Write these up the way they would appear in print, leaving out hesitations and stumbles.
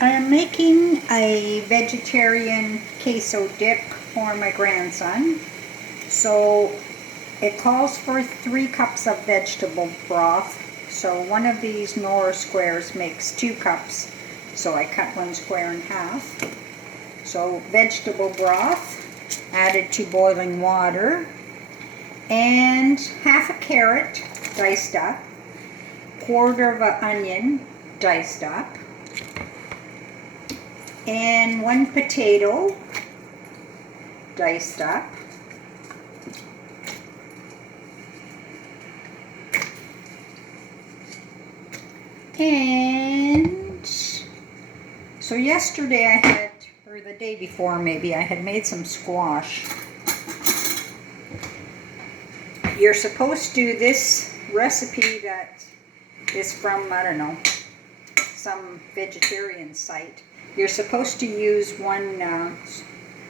I am making a vegetarian queso dip for my grandson. So it calls for 3 cups of vegetable broth. So one of these Knorr squares makes 2 cups. So I cut 1 square in half. So vegetable broth added to boiling water. And half a carrot diced up. Quarter of an onion diced up. And 1 potato diced up. And so yesterday I had, or the day before maybe, I had made some squash. You're supposed to, this recipe that is from, I don't know, some vegetarian site, you're supposed to use 1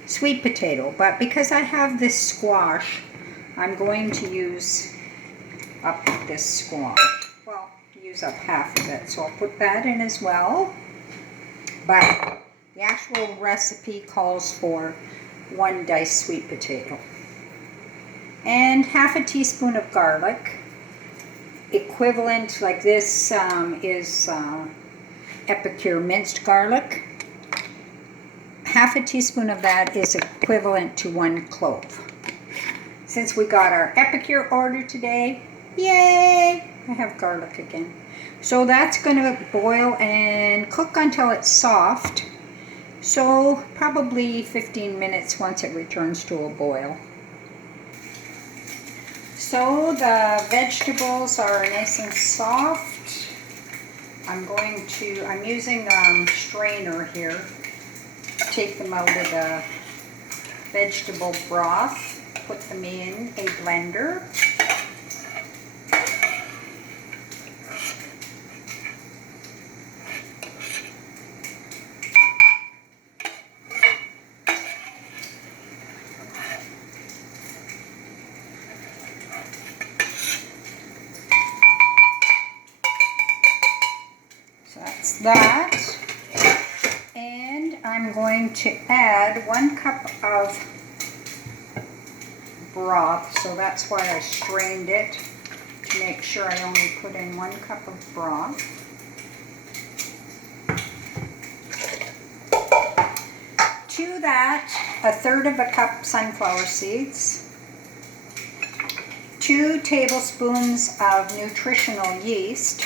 sweet potato, but because I have this squash, I'm going to use up this squash. Well, use up half of it, so I'll put that in as well. But the actual recipe calls for 1 diced sweet potato. And half a teaspoon of garlic. Equivalent, like this is Epicure minced garlic. Half a teaspoon of that is equivalent to 1 clove. Since we got our Epicure order today, yay! I have garlic again. So that's going to boil and cook until it's soft. So probably 15 minutes once it returns to a boil. So the vegetables are nice and soft. I'm using a strainer here. Take them out of the vegetable broth, put them in a blender. So that's that. I'm going to add 1 cup of broth, so that's why I strained it, to make sure I only put in 1 cup of broth. To that, 1/3 of a cup sunflower seeds, 2 tablespoons of nutritional yeast,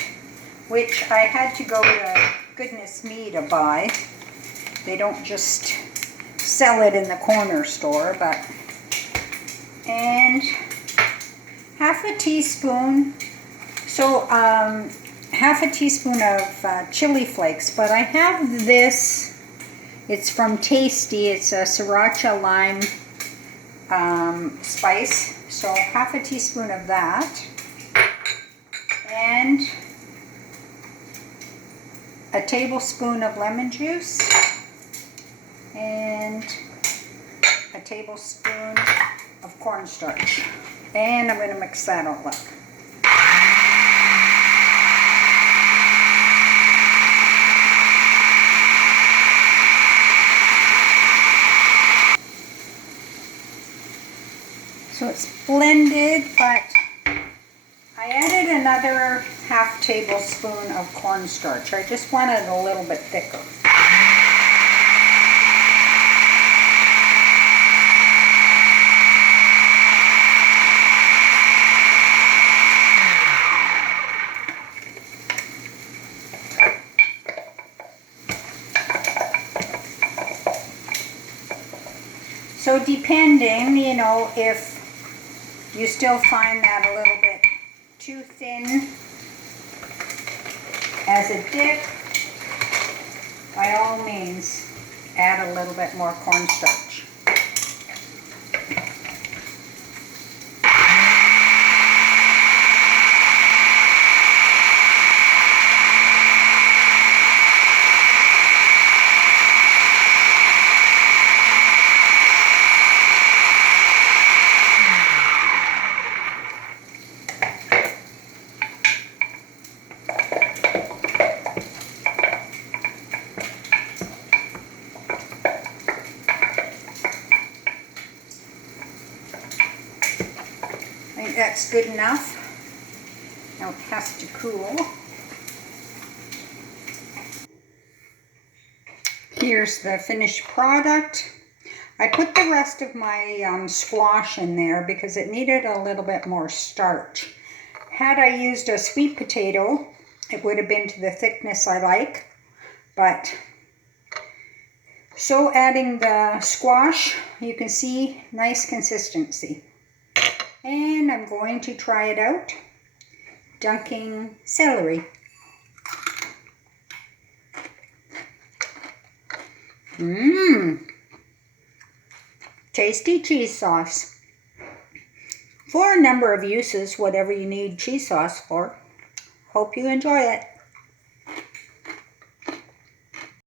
which I had to go to Goodness Me to buy. They don't just sell it in the corner store, and half a teaspoon, so half a teaspoon of chili flakes, but I have this, it's from Tasty, it's a sriracha lime spice, so half a teaspoon of that, and a tablespoon of lemon juice, and a tablespoon of cornstarch. And I'm going to mix that all up. So it's blended, but I added another half tablespoon of cornstarch. I just wanted it a little bit thicker. So depending, if you still find that a little bit too thin as a dip, by all means, add a little bit more cornstarch. that's good enough. Now it has to cool. Here's the finished product. I put the rest of my squash in there because it needed a little bit more starch. Had I used a sweet potato, it would have been to the thickness I like. But so adding the squash, you can see nice consistency. And I'm going to try it out, dunking celery. Tasty cheese sauce. For a number of uses, whatever you need cheese sauce for. Hope you enjoy it.